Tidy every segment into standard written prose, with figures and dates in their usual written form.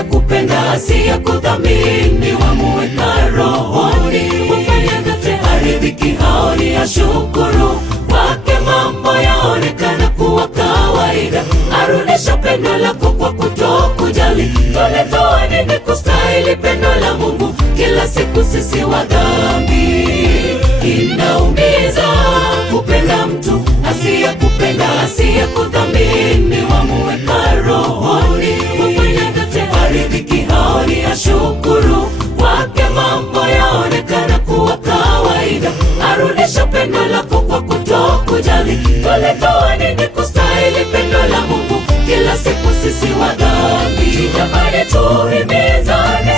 asiyekupenda, asiyekuthamini, wamuweka rohoni, hufanya vyote haridhiki, haoni ashukuru. Kwake mambo yaonekana kuwa kawaida, arudisha pendo lako kwa kutokujali. Tulitoa nini kustahili pendo la Mungu? Kila siku sisi wa dhambi. Inaumiza kupenda mtu asiyekupenda, asiyekuthamini, wamuweka rohoni, hufanya vyote haridhiki, haoni ashukuru. Kwake mambo yaonekana kuwa kawaida, arudisha pendo lako kwa kutokujali. Tulitoa nini kustahili pendo la Mungu? Kila siku sisi wa dhambi. Jamani, tuhimizane,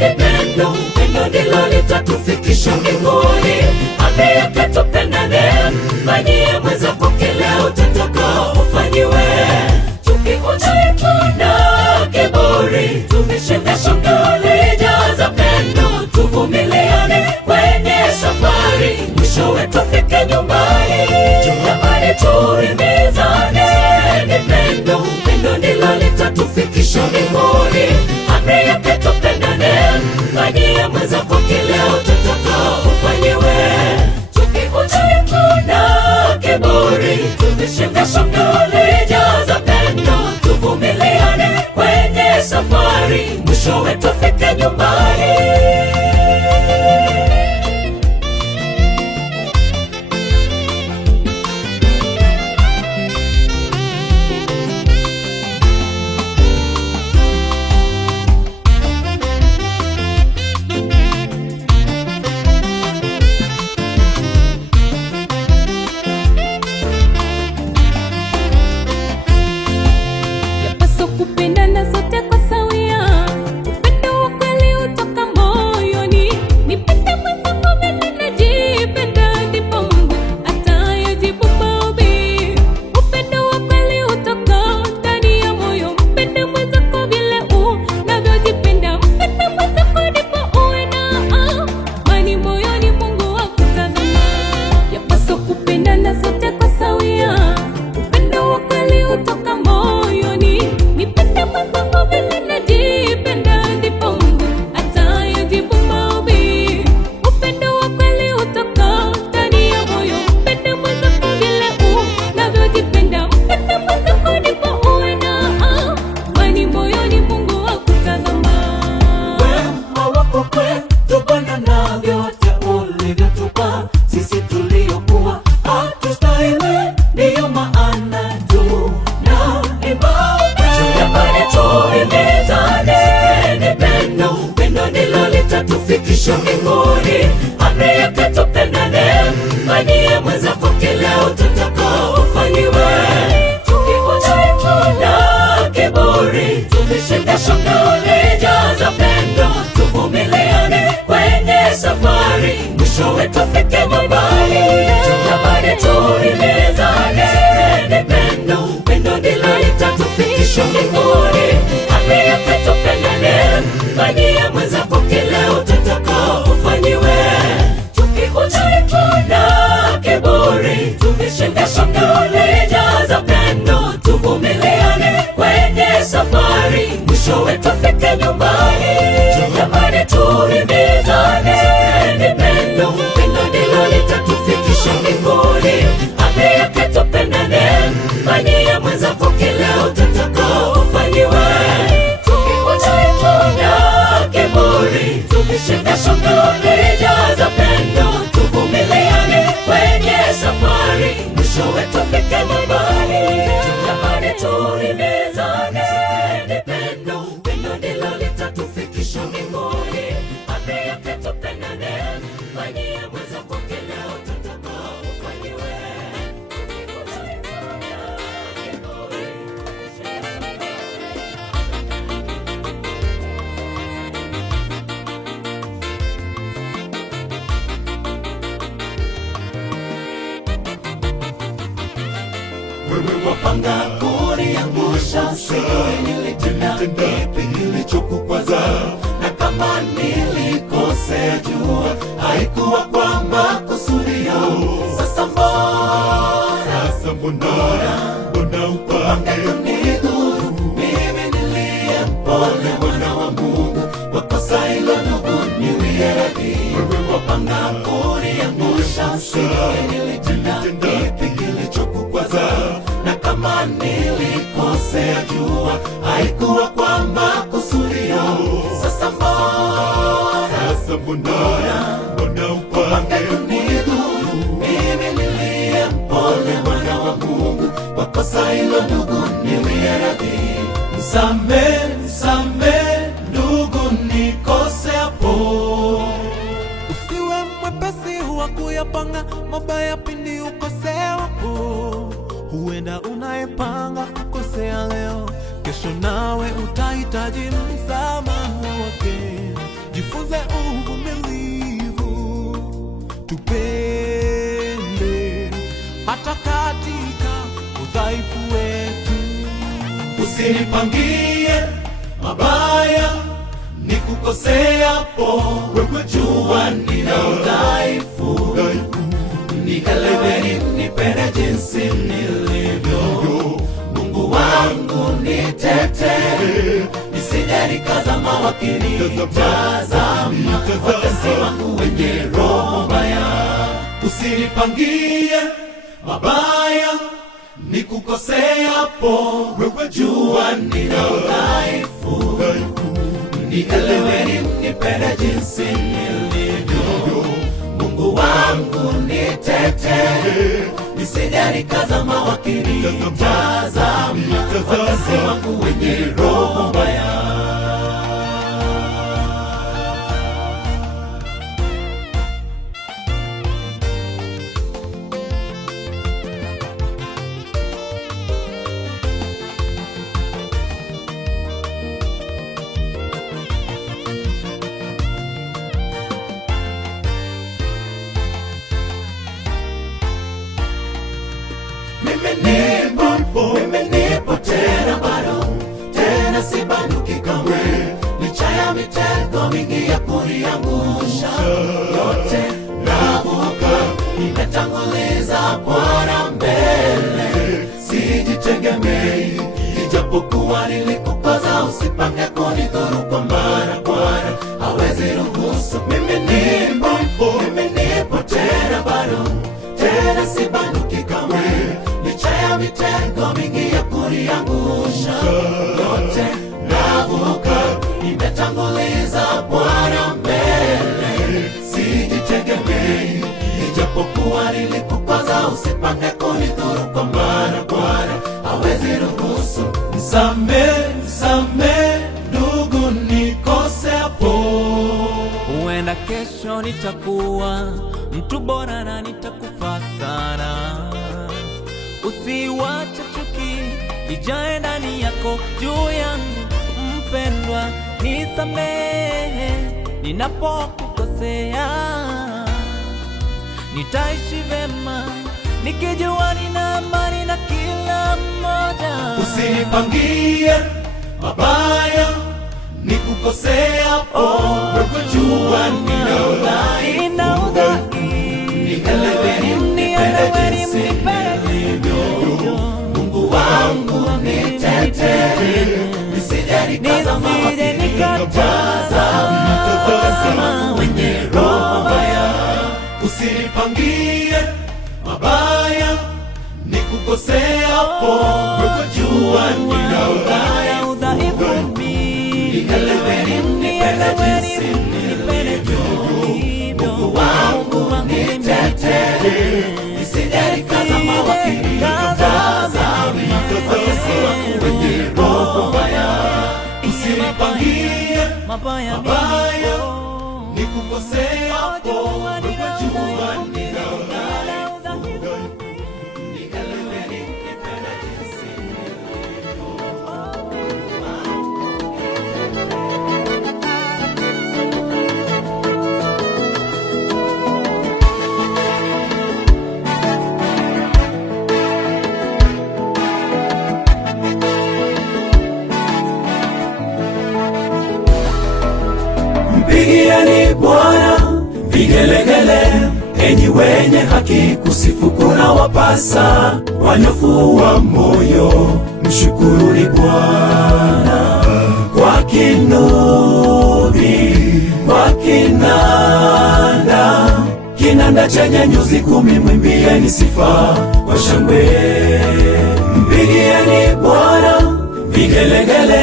ni pendo, pendo ndilo litatufikisha mbinguni. Ambiake tupendane, mfanyie mwenzako kile utataka ufanyiwe. Chuki, udhaifu na kiburi tuvishinda, ngoli jaza pendo, tuvumiliane kwenye safari, mwishowe tufike nyumbani. Jamani, tuhimizane, ni pendo, pendo ndilo litatufikisha mbinguni. Ambiake tupendane, mfanyie mwenzako kile utataka ufanyiwe. Chuki, udhaifu na kiburi tuvishinda, ngoli jaza pendo, tuvumiliane kwenye safari, mwishowe tufike nyumbani. Tufikisha mbinguni. Ambiake tupendane, mfanyie mwenzako kile utataka ufanyiwe. Chuki, udhaifu na kiburi tuvishinda, ngoli jaza pendo, tuvumiliane kwenye safari, mwishowe tufike nyumbani. Jamani, tuhimizane, ni pendo, pendo ndilo litatufikisha mbinguni. Ambiake tupendane, mfanyie mwenzako kile utataka ufanyiwe. Chuki, udhaifu na kiburi tuvishinda, ngoli jaza pendo, tuvumiliane kwenye safari, mwishowe tufike nyumbani. Jamani, tuhimizane, ni pendo, pendo ndilo litatufikisha mbinguni. Ambiake tupendane, mfanyie mwenzako kile utataka ufanyiwe. Chuki, udhaifu na kiburi tuvishinda, ngoli jaza pendo, tuvumiliane kwenye safari, mwishowe tufike nyumbani. Jamani, tuhimizane, ni pendo, pendo ndilo litatufikisha mbinguni. Ambiake tupendane, mfanyie mwenzako kile utataka ufanyiwe. Wewe wapanga kuniangusha, sijui nilitenda kipi kilichokukwaza, na kama nilikosea jua haikuwa kwa makusudio. Sasa mbona upange kunidhuru, mimi niliye mpole mpole mwana wa Mungu, kwa kosa hilo ndugu niwie radhi. Wapanga kuniangusha, usikie nilitenda kipi kilichokukwaza, na kama nilikosea jua haikuwa kwa makusudio. Sasa mbona upange kunidhuru mimi niliye mpole mwana wa Mungu, kwa kosa hilo ndugu niwie radhi. Msamehe ndugu nikoseapo. Usiwe mwepesi wa kuyapanga mabaya pindi ukoseapo. Huenda unayepanga kukosea leo, kesho nawe utahitaji msamaha wake. Jifunze uvumilivu, tupende hata katika udhaifu wetu. Usinipangie mabaya nikukoseapo, wewe jua nina udhaifu. Nielewe, nipende jinsi nilivyo. Mungu wangu nitetee, nisije nikazama wakinitazama watesi wangu wenye roho mbaya. Usinipangie mabaya nikukoseapo, wewe jua nina udhaifu. Nielewe, nipende jinsi nilivyo. Mungu wangu nitetee, nisije nikazama wakinitazama watesi wangu wenye roho mbaya. Mimi nipo tena, bado tena sibanduki kamwe, licha ya mitego mingi ya kuniangusha. Yote navuka, nimetanguliza Bwana mbele, sijitegemei. Ijapokuwa nilikukwaza, usipange kunidhuru, kwa maana Bwana hawezi ruhusu. Mimi nipo tena, bado tena sibanduki kamwe, licha ya mitego mingi ya kuniangusha. Yote navuka, nimetanguliza Bwana mbele, sijitegemei. Ijapokuwa nilikukwaza, usipange kunidhuru, kwa maana Bwana hawezi ruhusu. Msamehe ndugu nikoseapo. Huenda kesho nitakuwa mtu bora na nitakufaa sana. Usiwache chuki ijae ndani yako juu yangu, mpendwa, nisamehe ninapokukosea. Nitaishi vema nikijua nina amani na kila mmoja. Usinipangie mabaya nikukoseapo, wewe jua nina udhaifu. Nielewe, nipende jinsi nilivyo. Mungu wangu nitetee, nisije nikazama wakinitazama wenye roho mbaya. Usinipangie mabaya nikukoseapo, wewe jua nina udhaifu. Nielewe, nipende jinsi nilivyo. Mungu wangu nitetee, nisije nikazama wakinitazama watesi wangu wenye roho mbaya. Usinipangie mabaya nikukoseapo, wewe jua nina udhaifu. Nielewe, nipende jinsi nilivyo. Mpigieni Bwana vigelegele, enyi wenye haki, kusifu kuna wapasa. Wanyofu wa moyo, mshukuruni Bwana, kwa kinubi, kwa kinanda, kinanda chenye nyuzi 10, mwimbieni sifa kwa shangwe. Mpigieni Bwana vigelegele,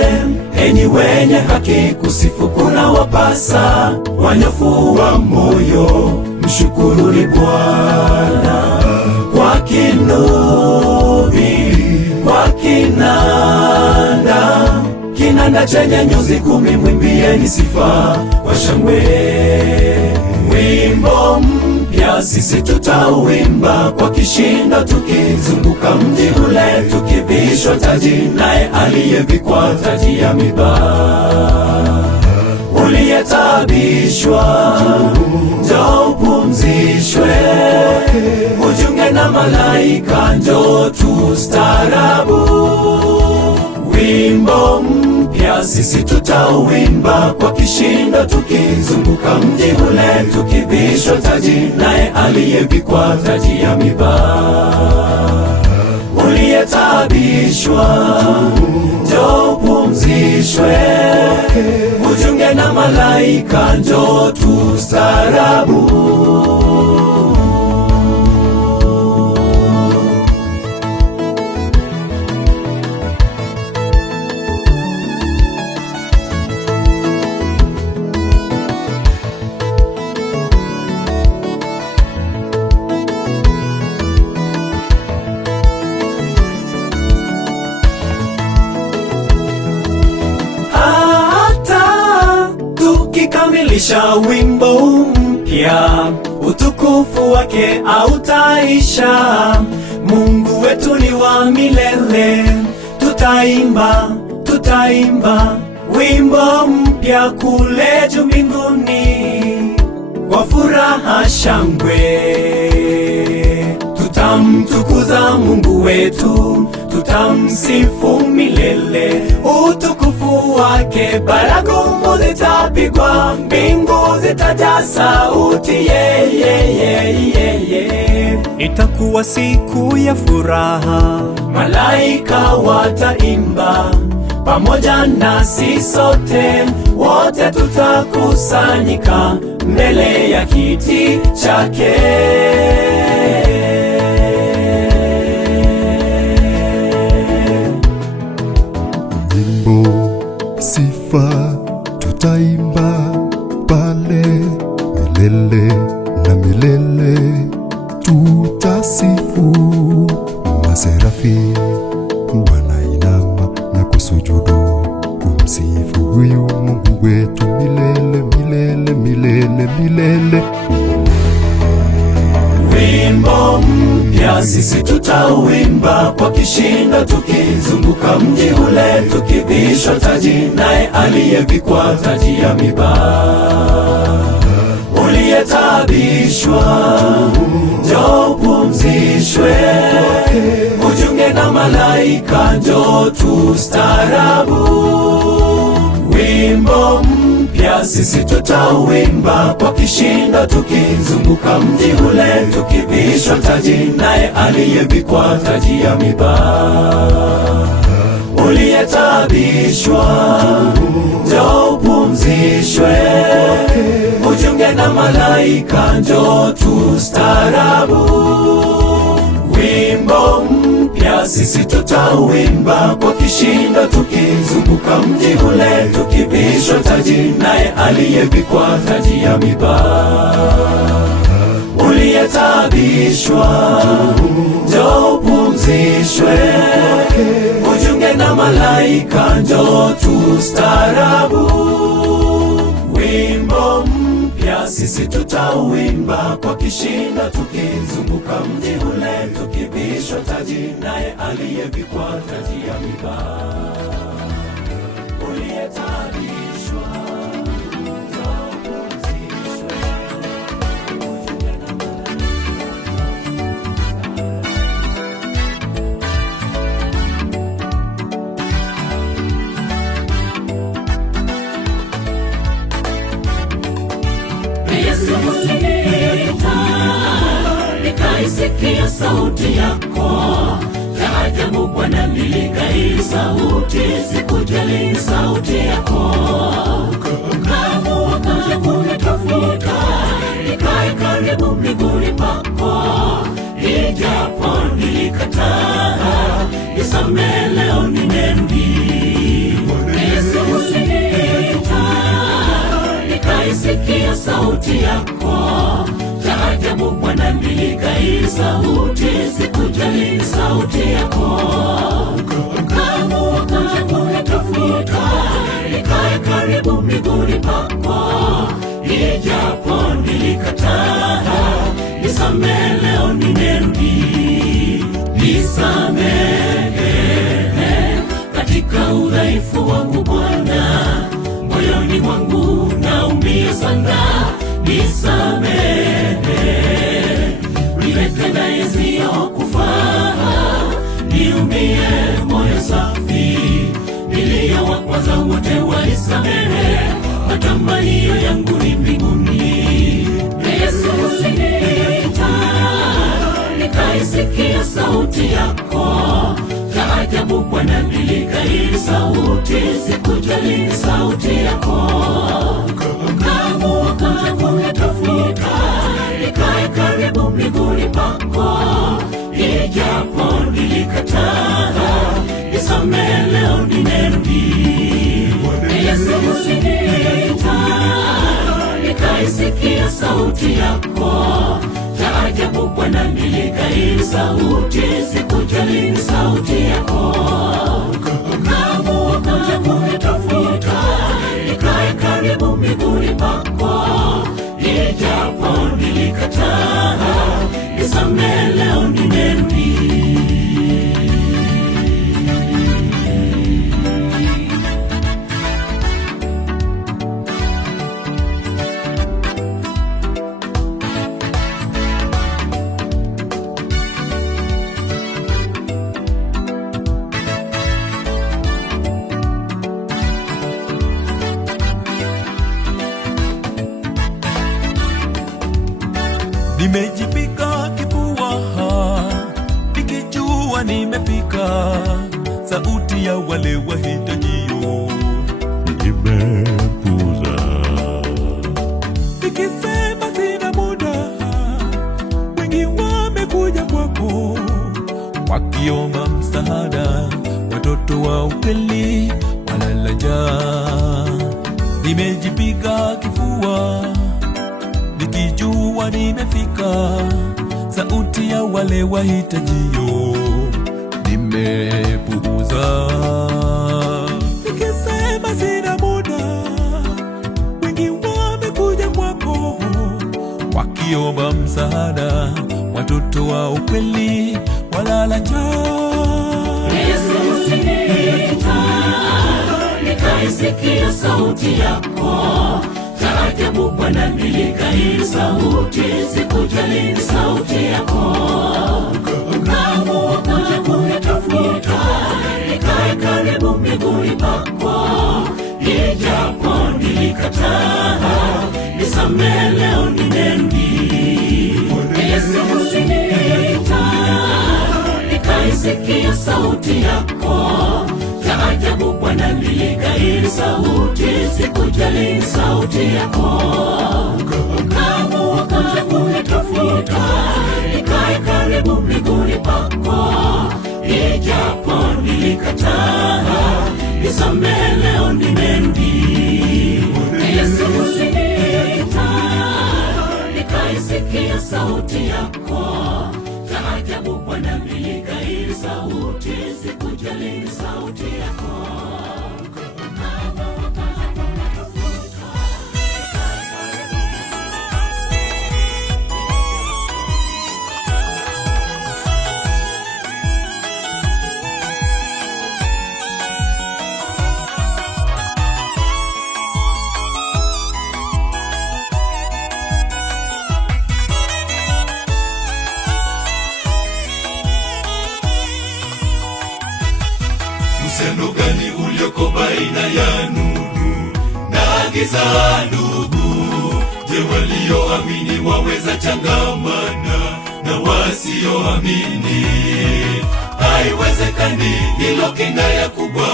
enyi wenye haki, kusifu kuna wapasa. Wanyofu wa moyo, mshukuruni Bwana. Kwa kinubi, kwa kinanda, kinanda chenye nyuzi 10, mwimbieni sifa kwa shangwe. Wimbo mpya sisi tutauimba kwa kishindo, tukizunguka mji ule, tukivishwa taji naye aliyevikwa taji ya miba. Uliyetabishwa, njoo upumzishwe, ujiunge na malaika, njoo tustaarabu. Wimbo mpya sisi tutauimba kwa kishindo, tukizunguka mji ule, tukivishwa taji naye aliyevikwa taji ya miba. Uliyetabishwa, njoo upumzishwe, ujiunge na malaika, njoo tustaarabu. Tukikamilisha wimbo mpya, utukufu wake hautaisha. Mungu wetu ni wa milele, tutaimba, tutaimba wimbo mpya kule juu mbinguni kwa furaha shangwe. Tutamtukuza Mungu wetu, tutamsifu milele. Utukufu wake, baragumu zitapigwa, mbingu zitajaa sauti ye, ye, ye, ye, ye. Itakuwa siku ya furaha, malaika wataimba pamoja nasi sote, wote tutakusanyika mbele ya kiti chake. Nyimbo sifa tutaimba pale milele na milele, tutasifu. Maserafi wanainama na kusujudu kumsifu huyu Mungu wetu milele, milele, milele, milele. Wimbo mpya sisi tutauimba kwa kishindo, tukizunguka mji ule, tukivishwa taji naye aliyevikwa taji ya miba. Uliyetabishwa, njoo upumzishwe, ujiunge na malaika, njoo tustaarabu. Wimbo mpya sisi tutauimba kwa kishindo, tukizunguka mji ule, tukivishwa taji naye aliyevikwa taji ya miba. Uliyetabishwa, njoo upumzishwe, ujiunge na malaika, njoo tustaarabu. Wimbo mpya sisi tutauimba kwa kishindo, tukizunguka mji ule, tukivishwa taji naye aliyevikwa taji ya miba. Uliyetabishwa, njoo upumzishwe, ujiunge na malaika, njoo tustaarabu. Wimbo mpya sisi tutauimba kwa kishindo, tukizunguka mji ule, tukivishwa taji naye aliyevikwa taji ya miba. Uliyetabishwa, njoo upumzishwe, ujiunge na nikaisikia sauti yako ya ajabu Bwana, niligairi sauti, sikujali sauti yako. Ukaamua kuja kunitafuta, nikae karibu miguuni pako. Ijapo nilikataa, nisamehe, leo nimerudi. Yesu uliniita, nikaisikia sauti yako. Cha ajabu Bwana, niligairi sauti, sikujali sauti yako. Ukaamua kuja kunitafuta, nikae karibu miguuni pako. Ijapo nilikataa, nisamehe, leo nimerudi. Nisamehe katika udhaifu wangu Bwana, moyoni mwangu naumia sana. Nisamehe nimetenda yasiyokufaa, niumie moyo safi. Niliyowakwaza wote wanisamehe, matamanio yangu ni mbinguni. Yesu uliniita, nikaisikia sauti yako. Cha ajabu Bwana, niligairi sauti, sikujali sauti yako. Ukaamua kuja kunitafuta, nikae karibu miguuni pako. Ijapo nilikataa, nisamehe, leo nimerudi. Yesu uliniita, nikaisikia sauti yako. Cha ajabu Bwana, niligairi sauti, sikujali sauti yako. Ukaamua kuja kunitafuta, nikae karibu miguuni pako. Ijapo nilikataa, nisamehe, leo nimerudi. Nimejipika kifua nikijua nimefika, sauti ya wale wahitajio nimepuuza. nikisema sina muda, wengi wamekuja kwako wakiomba msaada, watoto wa ukweli walala njaa. Nimejipika kifua nikijua nimefika, sauti ya wale wahitajio nimepuuza. Nikisema sina muda, wengi wamekuja kwako wakiomba msaada, watoto wa ukweli walala njaa. Yesu uliniita, nikaisikia sauti yako. Cha ajabu Bwana, niligairi sauti, sikujali sauti yako. Ukaamua kuja kunitafuta, nikae karibu miguuni pako. Ijapo nilikataa, nisamehe, leo nimerudi. Yesu uliniita, nikaisikia sauti yako. Cha ajabu Bwana, niligairi sauti, sikujali sauti yako. Ukaamua kuja kunitafuta, nikae karibu miguuni pako. Ijapo nilikataa, nisamehe, leo nimerudi. Yesu uliniita, nikaisikia sauti yako. Cha ajabu Bwana, niligairi sauti, sikujali sauti yako. Uhusiano gani ulioko baina ya nuru na giza ndugu? Je, walioamini waweza changamana na wasioamini? haiwezekani, hilo kinaya kubwa.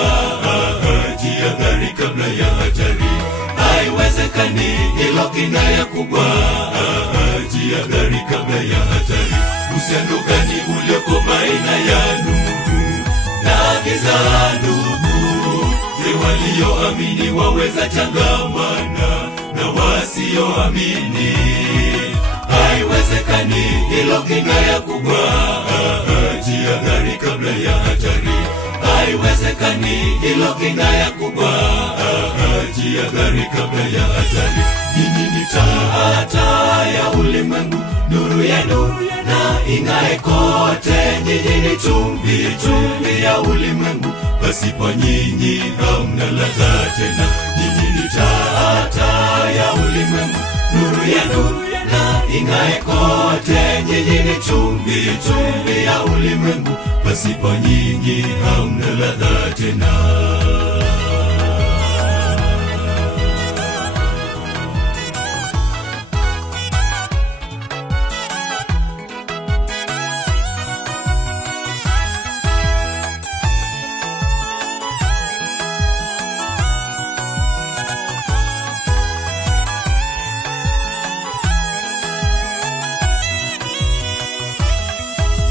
Jihadhari kabla ya hatari, haiwezekani, hilo kinaya kubwa. Jihadhari kabla ya hatari. Uhusiano gani ulioko baina ya nuru na giza? Ndugu, je, walioamini waweza changamana na wasioamini? Haiwezekani, hilo kinaya kubwa. Jihadhari kabla ya hatari, haiwezekani, hilo kinaya kubwa. Jihadhari kabla ya hatari. Nyinyi ni taa ya ulimwengu, nuru yenu na ing'ae kote. Nyinyi ni chumvi ya ulimwengu, pasipo nyinyi hamna ladha tena. Nyinyi ni taa ya ulimwengu, nuru yenu na ing'ae kote. Nyinyi ni chumvi ya ulimwengu, pasipo nyinyi hamna ladha tena.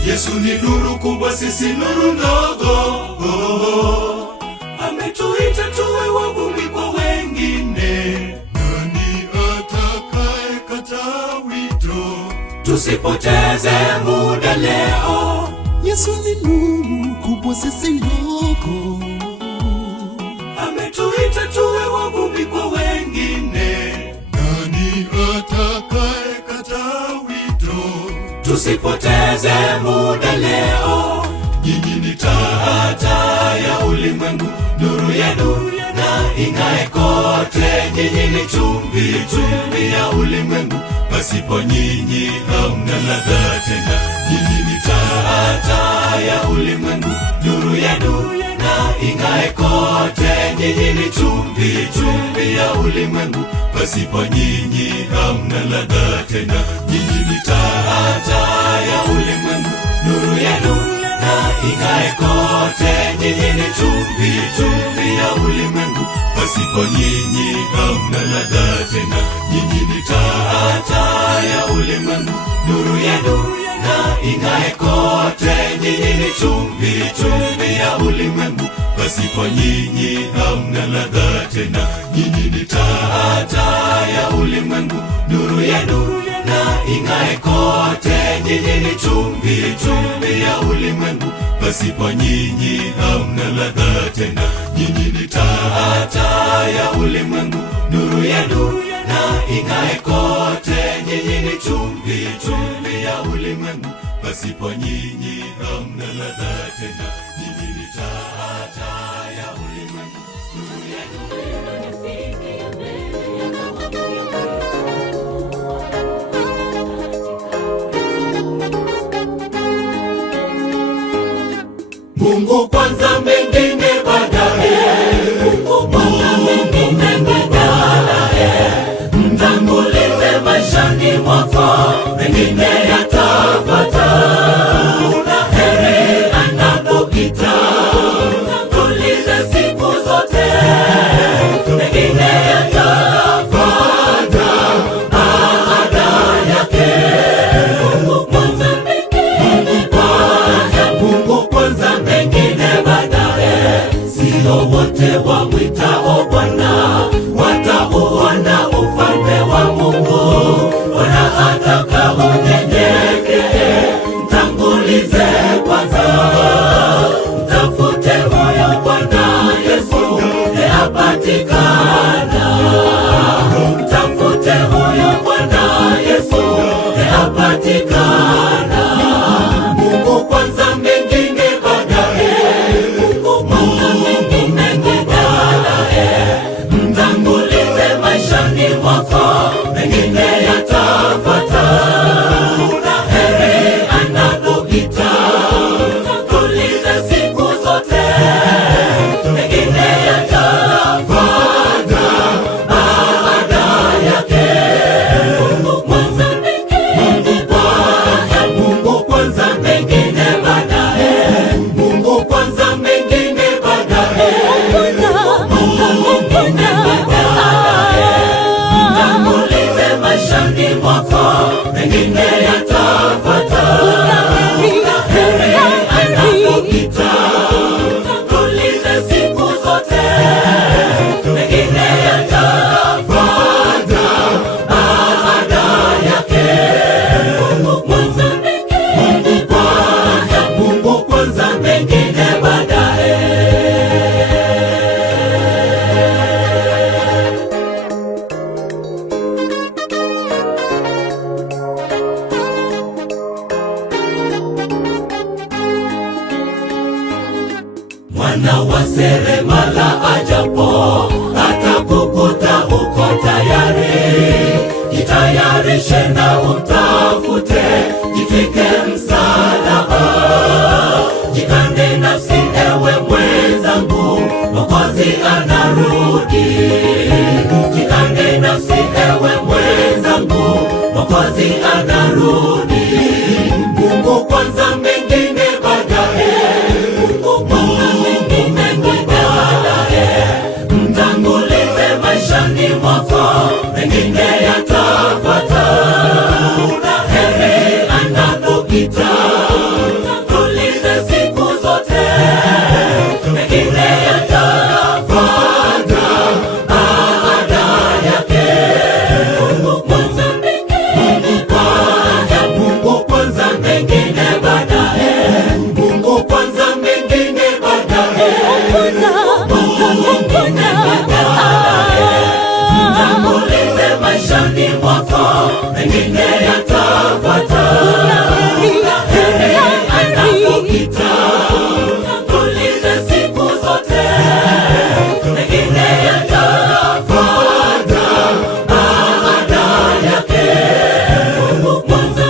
Yesu ni nuru kubwa, sisi nuru ndogo. Ametuita tuwe wavumi kwa wengine. Nani atakayekataa wito? Tusipoteze muda leo. Yesu ni nuru kubwa, sisi ndogo. Ametuita tuwe wavumi kwa wengine. Nani atakayekataa wito? Tusipoteze muda leo. Nyinyi ni taa ya ulimwengu, nuru yenu na ing'ae kote. Nyinyi ni chumvi ya ulimwengu, pasipo nyinyi hamna ladha tena. Nyinyi ni taa ya ulimwengu, nuru yenu na ing'ae kote. Nyinyi ni chumvi ya ulimwengu, pasipo nyinyi hamna ladha tena. Nyinyi ni taa ya ulimwengu, nuru yenu na ing'ae kote. Nyinyi ni chumvi ya ulimwengu, pasipo nyinyi hamna ladha tena. Nyinyi ni taa ya ulimwengu, nuru yenu na ing'ae kote. Nyinyi ni chumvi ya ulimwengu, pasipo nyinyi hamna ladha tena. Nyinyi ni taa ya ulimwengu, nuru yenu na ing'ae kote. Nyinyi ni chumvi ya ulimwengu, pasipo nyinyi hamna ladha tena. Nyinyi ni taa ya ulimwengu, nuru yenu na ing'ae kote. Nyinyi ni chumvi ya ulimwengu, pasipo nyinyi hamna ladha tena. Nyinyi ni taa ya ulimwengu, nuru yenu. Mungu kwanza, mengine baadaye. Mungu kwanza, mengine baadaye. Mtangulize maishani mwako, mengine yatafuata. Una heri anapoita, mtangulize siku zote, mengine yatafuata baada yake. Mungu kwanza, mengine baadaye. Mungu kwanza, mengine baadaye. Sio wote wamwitao Bwana watauona ufalme wa Mungu. Bwana ataka unyenyekee, mtangulize kwanza. Mtafute huyo Bwana Yesu, apatikana. Mtafute huyo Bwana Yesu, apatikana. Mungu kwanza, mengine baadaye. Mungu kwanza, mengine baadaye. mengine yatafuata. Heri anapopita, tulize siku zote, mengine yatafuata baada yake. Mungu kwanza, mengine baadaye. Mwana wa seremala ajapo, atakukuta uko tayari. Jitayarishe na umtafute, jitwike msalaba. Jikande nafsi ewe mwenzangu, Mwokozi anarudi. Jikande nafsi ewe mwenzangu, Mwokozi anarudi. Mungu kwanza, mengine baadaye. Mungu kwanza, mengine baadaye. Mtangulize maishani mwako, mengine yatafuata. Heri anapopita, tulize siku zote, mengine yatafuata baada yake. Mungu kwanza, mengine baadaye. Mungu kwanza, mengine baadaye. Mtangulize maishani mwako, mengine yatafuata. Heri anapopita, tulize siku zote, mengine yatafuata baada yake. Mungu kwanza,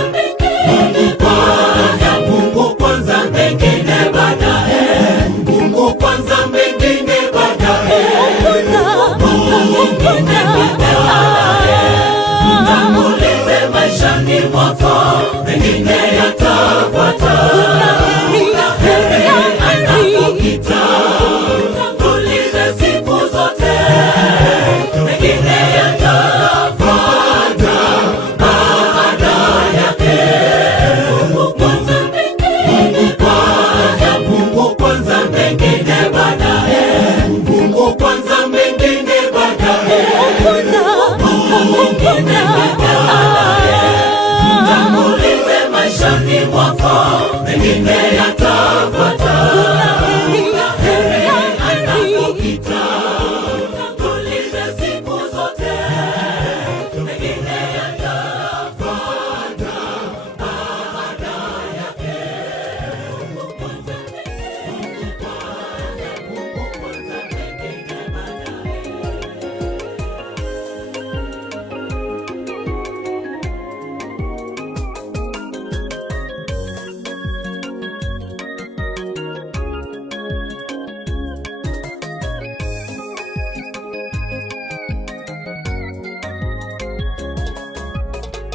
mengine baadaye. Mungu kwanza, mengine baadaye. Mtangulize maishani mwako, mengine yatafuata. Heri anapopita, tulize siku zote, mengine yatafuata baada yake. Mungu kwanza, mengine baadaye. Mungu kwanza, mengine baadaye. Mtangulize maishani mwako, mengine yatafuata. Heri anapopita, tulize siku zote, mengine yatafuata baada yake. Mungu kwanza, mengine baadaye.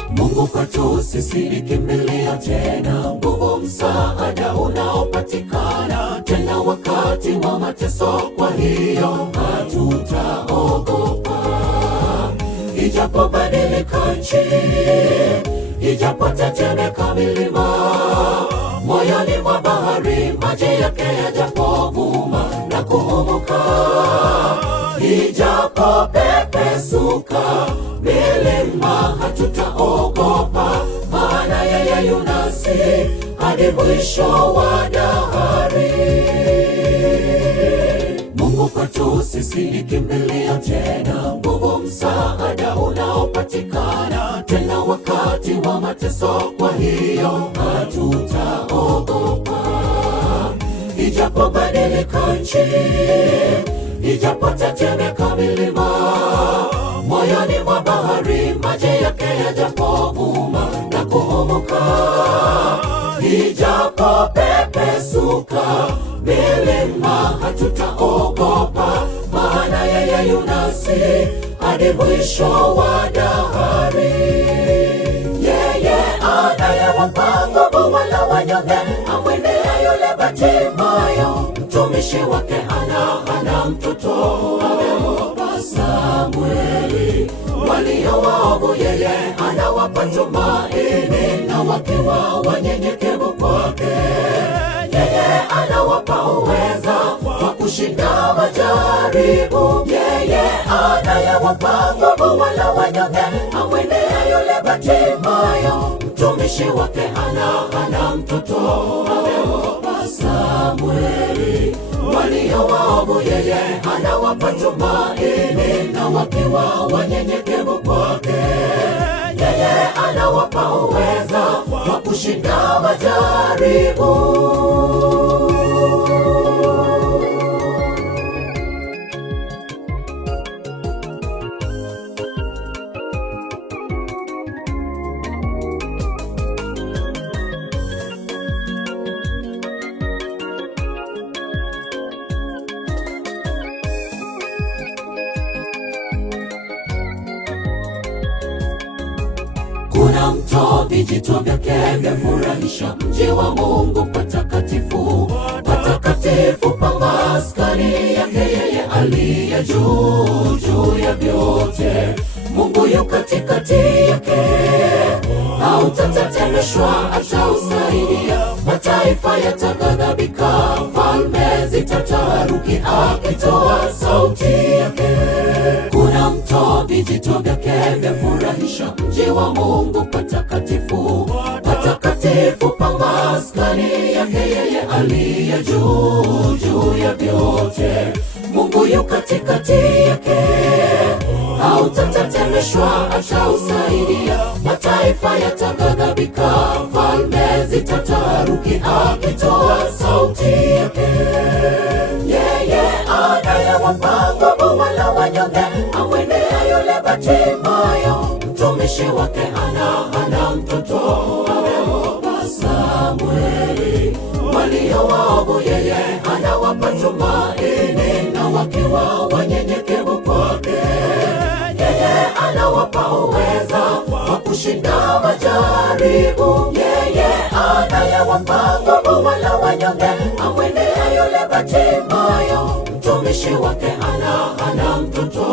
Mungu kwetu sisi ni kimbilio, tena nguvu, msaada unaopatikana tena wakati wa mateso. Kwa hiyo hatutaogopa, ijapobadilika nchi, ijapotetemeka milima, moyoni mwa bahari maji yake yajapovuma na kuhumuka, ijapopepesuka milima, hatutaogopa, maana yeye yu nasi hadi mwisho wa dahari. Mungu kwetu sisi ni kimbilio, tena nguvu, msaada unaopatikana tena wakati wa mateso. Kwa hiyo hatutaogopa, ijapobadilika nchi, ijapotetemeka milima, moyoni mwa bahari maji yake yajapovuma na kuhumuka, ijapopepesuka milima, hatutaogopa, maana yeye yu nasi hadi mwisho wa dahari. Yeye anayewapa nguvu wala wanyonge, amwendea yule Batimayo, mtumishi wake Hana mtoto amempa Samweli. Walio waovu yeye anawapa tumaini, kushinda majaribu. Yeye anayewapa nguvu wale wanyonge, amwendea yule Bartimayo. Mtumishi wake hana mtoto, amempa Samweli. Walio waovu yeye anawapa tumaini, na wakiwa wanyenyekevu kwake yeye anawapa uweza wa kushinda majaribu. Kuna mto, vijito vyake vyafurahisha mji wa Mungu patakatifu. Patakatifu pa maskani yake yeye aliye juu ya vyote. Mungu yu katikati yake, hautatetemeshwa, atausaidia. Mataifa yataghadhabika, falme zitataharuki, akitoa sauti yake. Kuna mto, vijito vyake vyafurahisha mji wa Mungu patakatifu. Patakatifu pa maskani yake yeye aliye juu ya vyote. Mungu yu katikati yake, hautatetemeshwa, atausaidia. Mataifa yataghadhabika, falme zitataharuki, akitoa sauti yake. Yeye anayewapa nguvu wale wanyonge, amwendea yule Bartimayo. Mtumishi wake hana mtoto, amempa Samweli. Walio waovu yeye anawapa tumaini, na wakiwa wanyenyekevu kwake yeye anawapa uweza wa kushinda majaribu. Yeye anayewapa nguvu wale wanyonge, amwendea yule Bartimayo. Mtumishi wake hana mtoto,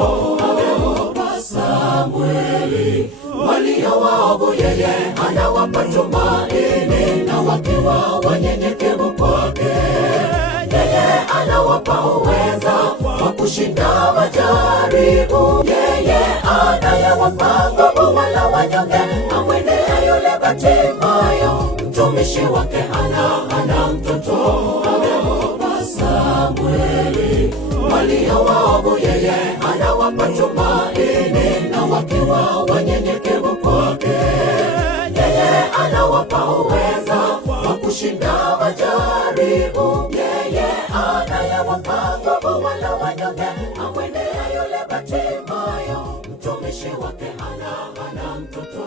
amempa Samweli. Walio waovu yeye anawapa tumaini, na wakiwa wanyenyekevu kwake yeye anawapa uweza wa kushinda majaribu. Yeye anayewapa nguvu wale wanyonge, amwendea yule Bartimayo. Mtumishi wake hana mtoto, amempa Samweli. Walio waovu yeye anawapa tumaini, na wakiwa wanyenyekevu kwake yeye anawapa uweza wa kushinda majaribu. Yeye anayewapa nguvu wale wanyonge, amwendea yule Bartimayo. Mtumishi wake hana mtoto,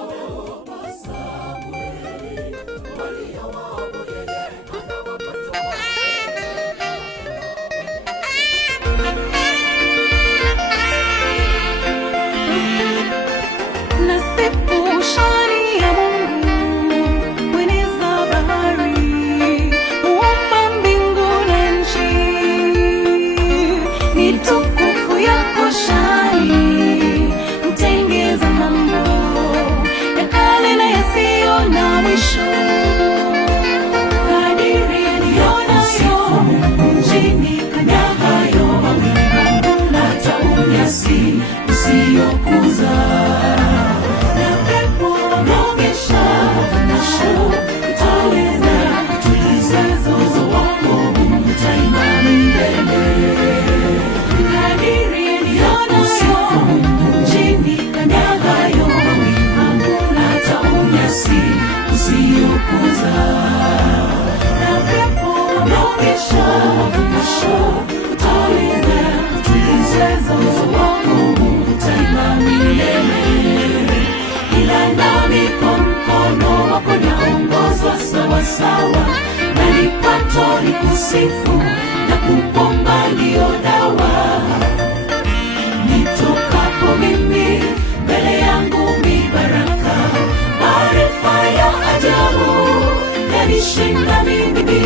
amempa Samweli. Walio waovu yeye anawapa tumaini. Nasifu shani ya Mungu, mweneza bahari, muumba mbingu na nchi. Ni tukufu yako shani, mtengeza mambo ya kale na yasiyo na mwisho. Kadiri nionayo nchini kanyahayo mawingu, hata unyasi usiokuza. Sawa na nipato ni kusifu na kupomba ndio dawa. Nitokapo mimi mbele yangu mi baraka, maarifa ya ajabu yanishinda mimi.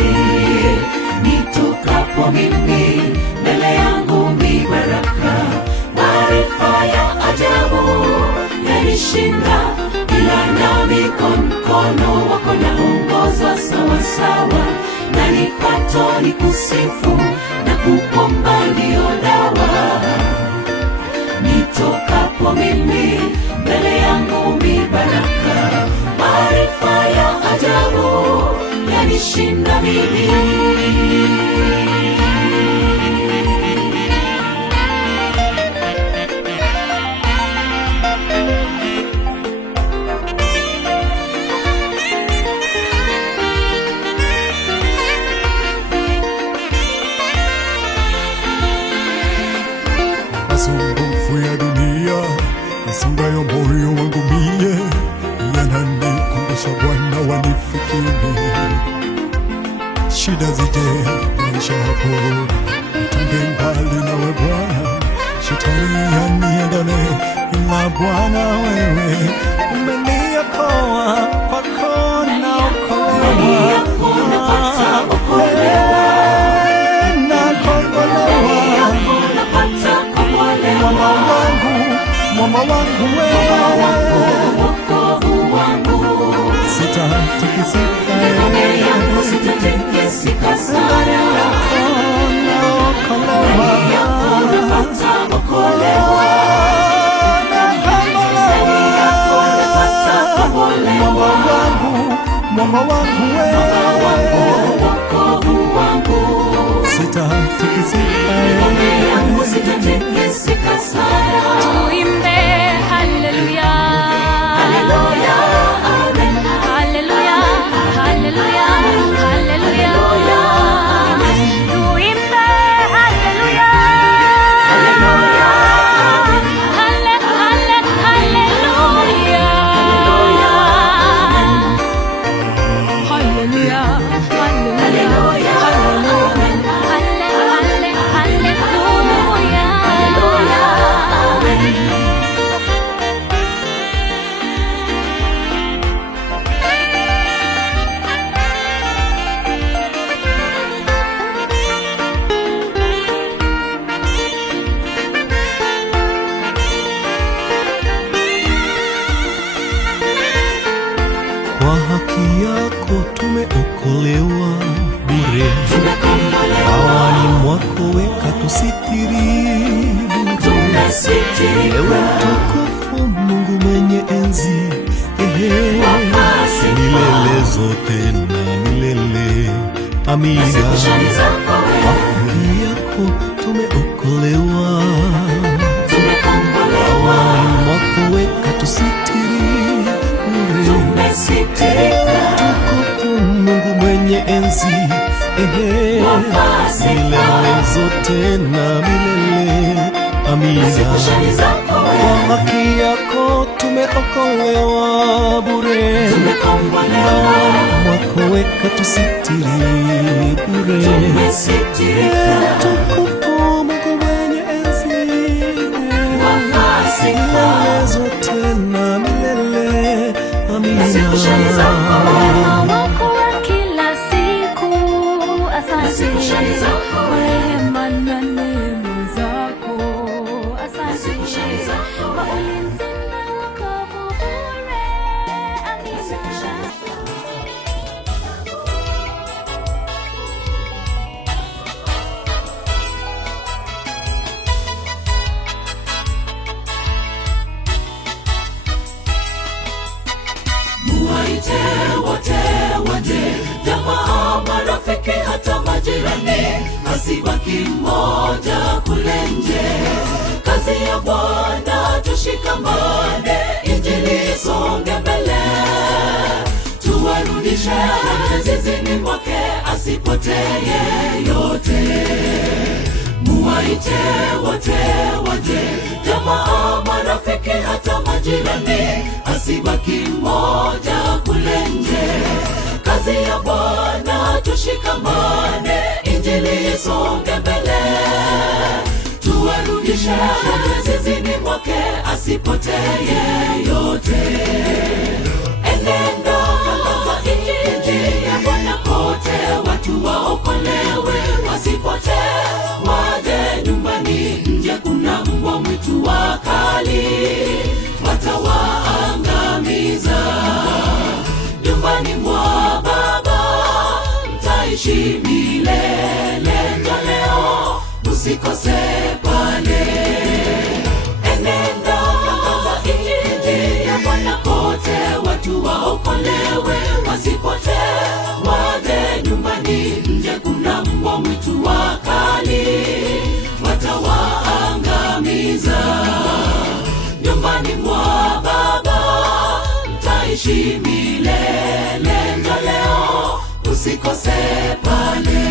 Nitokapo mimi mbele yangu mi baraka, maarifa ya ajabu yanishinda. Ila nami kwa mkono wako naongozwa sawa sawa, na nipato ni kusifu na kuomba ndio dawa. Nitokapo mimi, mbele yangu mibaraka, maarifa ya ajabu yanishinda mimi. Masumbufu ya dunia yasungayo moyo wangu mie, yananikumbusha Bwana wanifikiri. Shida zije maisha yako, utange mbali nawe Bwana. Shetani yaniandame, ila Bwana wewe umeniokoa, kwako naokolewa. Mwamba wangu wewe, wokovu wangu, sitatikisika sana. Mwamba wangu wewe, wokovu wangu, sitatikisika sana. Tuimbe haleluya, haleluya, amen, haleluya, haleluya, haleluya, amen. Tuimbe haleluya, haleluya, hale, hale, haleluya, haleluya, haleluya, Kwa haki yako tumeokolewa bure, hawani mwako weka tusitiri bure. Ewe mtukufu Mungu mwenye enzi, milele zote na milele, amina. Kwa haki yako tumeokolewa, hawani mwako weka tusitiri bure. Tukufu Mungu mwenye enzi, milele zote na milele, amina. Kwa haki yako tumeokolewa bure, mwako weka tusitiri bure. Tukufu Mungu mwenye enzi, milele zote na milele, amina. wema wako wa kila siku, asante kwa rehema na neema zako, asante kwa ulinzi na wokovu bure, amina. Muwaite wote waje, jamaa, marafiki, hata majirani, asibaki mmoja kule nje. Kazi ya Bwana tushikamane, injili isonge mbele. Tuwarudishe zizini mwake, asipotee yeyote. Muwaite wote waje, jamaa, marafiki, hata majirani, asibaki mmoja kule nje. Kazi ya Bwana tushikamane, injili isonge mbele. Tuwarudishe zizini mwake, asipotee yeyote. Enenda tangaza injili ya Bwana kote, watu waokolewe wasipotee. Waje nyumbani, nje kuna mbwa mwitu wakali, watawaangamiza. Nyumbani mwa Baba mtaishi milele. Njoo leo usikose pale. Enenda tangaza injili ya Bwana kote, watu waokolewe wasipotee, waje nyumbani. Nje kuna mbwa mwitu wakali, watawaangamiza. Nyumbani mwa Baba mtaishi milele. Njoo leo usikose pale.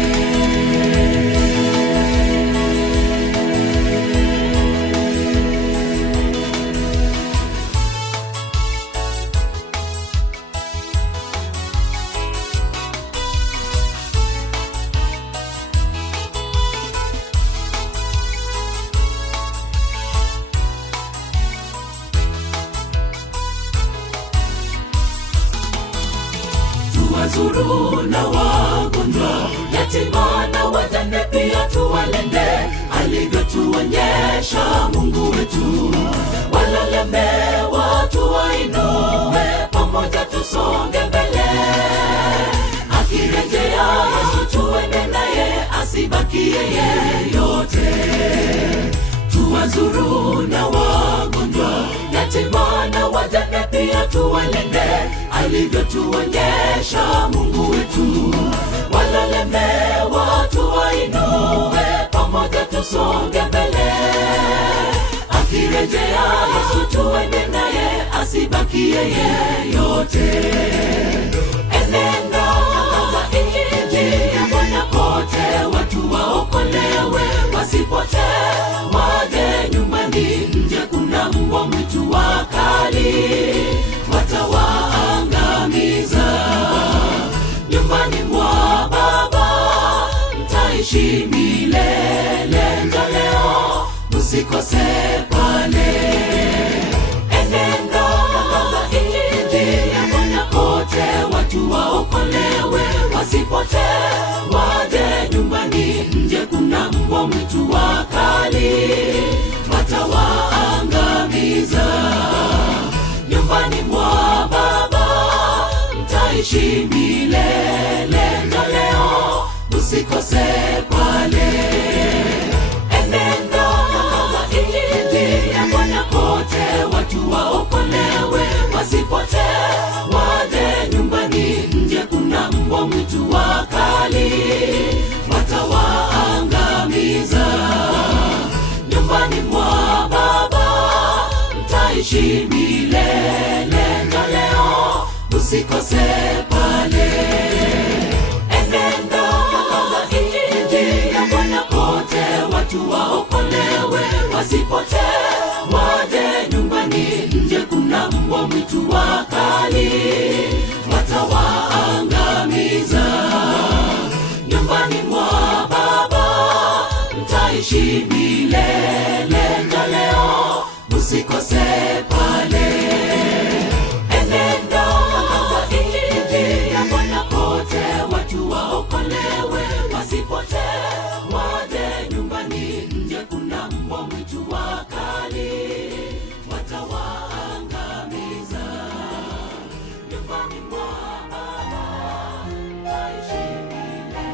Tuwazuru na wagonjwa, yatima na wajane pia tuwalinde, alivyotuonyesha Mungu wetu. Walolemewa tuwainue, pamoja tusonge mbele. Akirejea Yesu tuende naye, asibakie yeyote. Tuwazuru na wagonjwa, yatima na wajane pia tuwalinde, alivyotuonyesha Mungu wetu. Walolemewa tuwainue, pamoja tusonge mbele. Akirejea Yesu tuende naye, asibakie yeyote. Enenda tangaza injili ya Bwana kote, watu waokolewe wasipotee, waje nyumbani. Nje kuna mbwa mwitu wakali, watawaangamiza. Nyumbani mwa Baba mtaishi milele. Njoo leo usikose pale. Enenda tangaza injili ya Bwana kote, watu waokolewe wasipotee, waje nyumbani. Nje kuna mbwa mwitu wakali, watawaangamiza. Nyumbani mwa Baba mtaishi milele. Njoo leo usikose pale. Enenda tangaza injili ya Bwana kote, watu waokolewe wasipotee, waje nyumbani. Nje kuna mbwa mwitu wakali, watawaangamiza. Nyumbani mwa Baba mtaishi milele. Njoo leo usikose pale. Enenda tangaza injili ya Bwana kote, watu waokolewe wasipotee, waje nyumbani. Nje kuna mbwa mwitu wakali, watawaangamiza. Nyumbani mwa Baba mtaishi milele. Njoo leo usikose pale. Enenda tangaza injili ya Bwana kote, watu waokolewe wasipotee, waje nyumbani. Nje kuna mbwa mwitu wakali, watawaangamiza. Nyumbani mwa Baba mtaishi milele.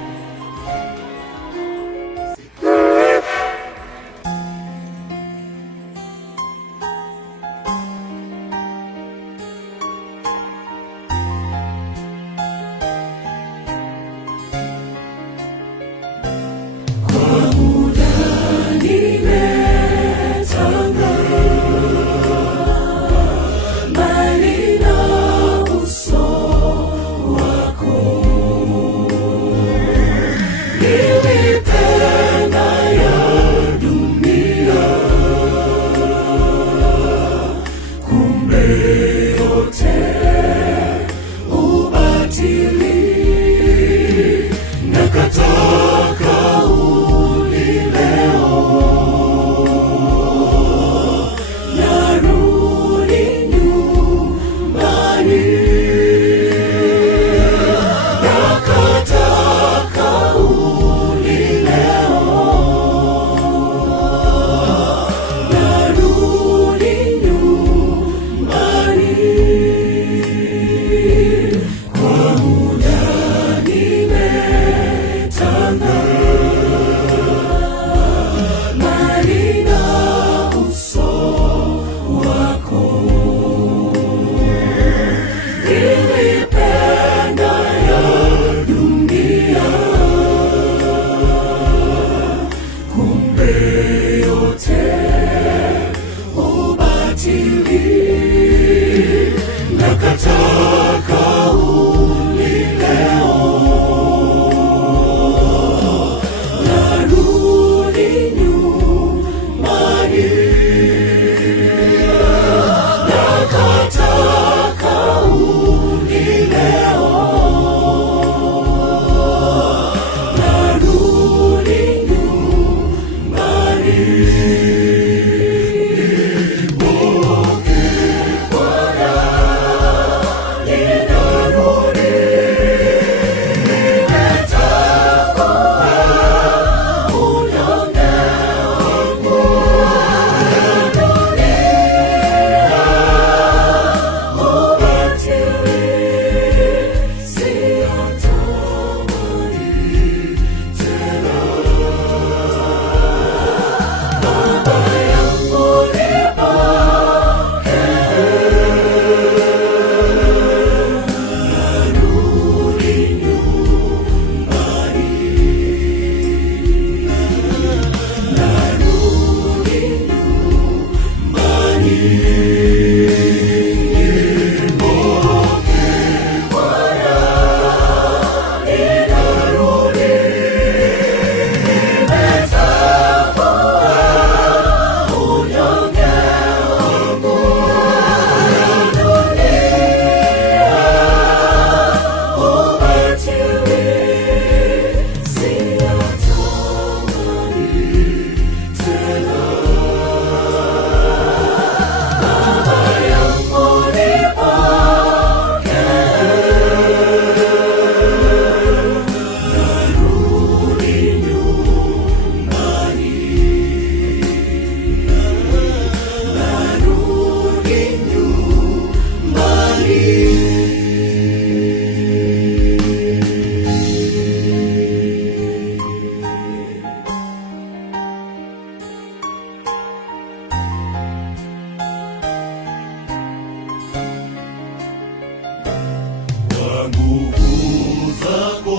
nguvu zako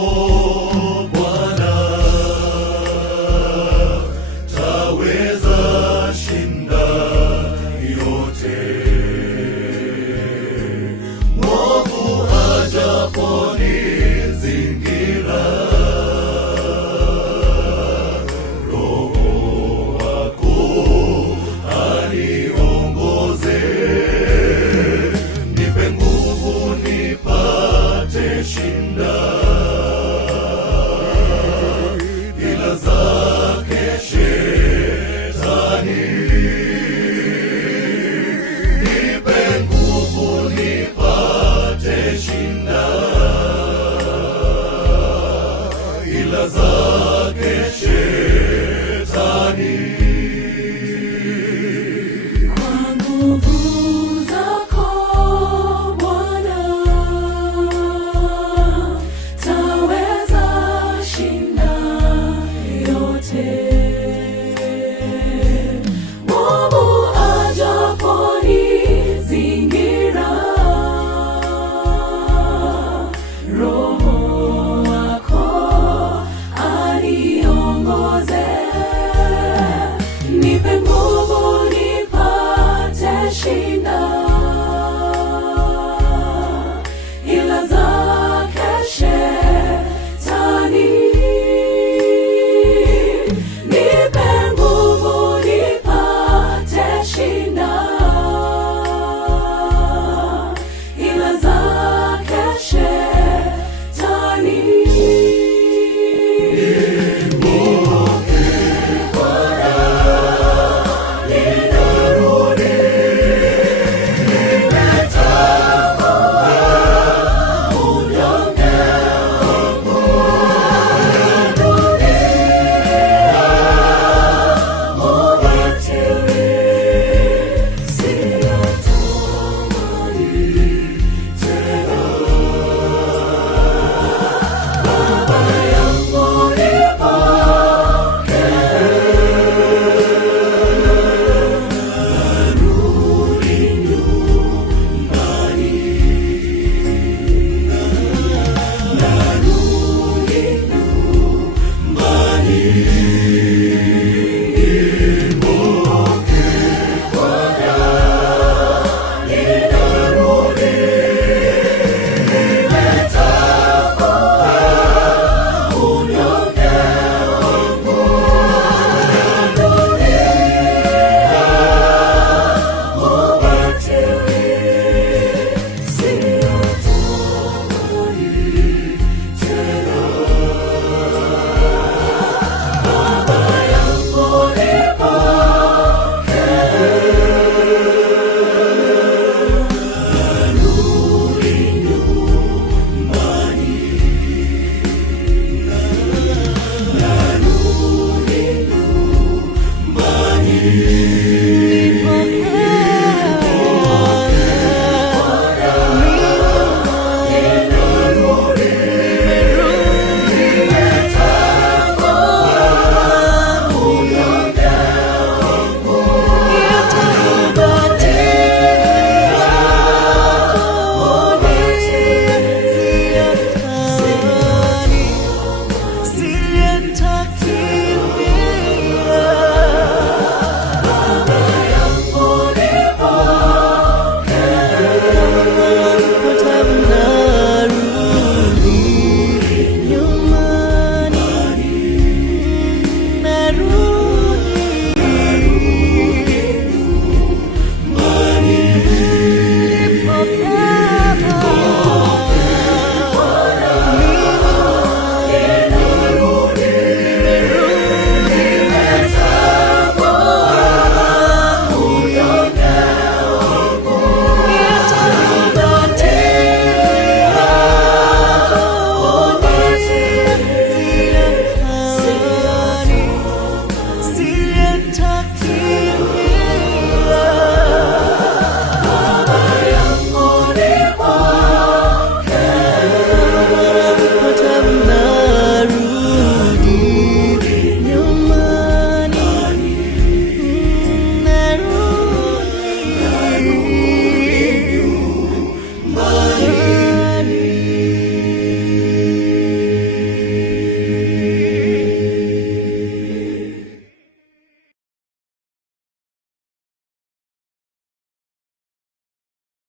Bwana taweza shinda yote. Mwovu ajaponizingira, Roho wako aniongoze. Nipe nguvu nipate shinda ila zake shetani. Nipe nguvu nipate shinda ila zake shetani. Kwa nguvu zako Bwana taweza shinda yote. Mwovu ajaponizingira, Roho wako aniongoze. Nipe nguvu nipate shinda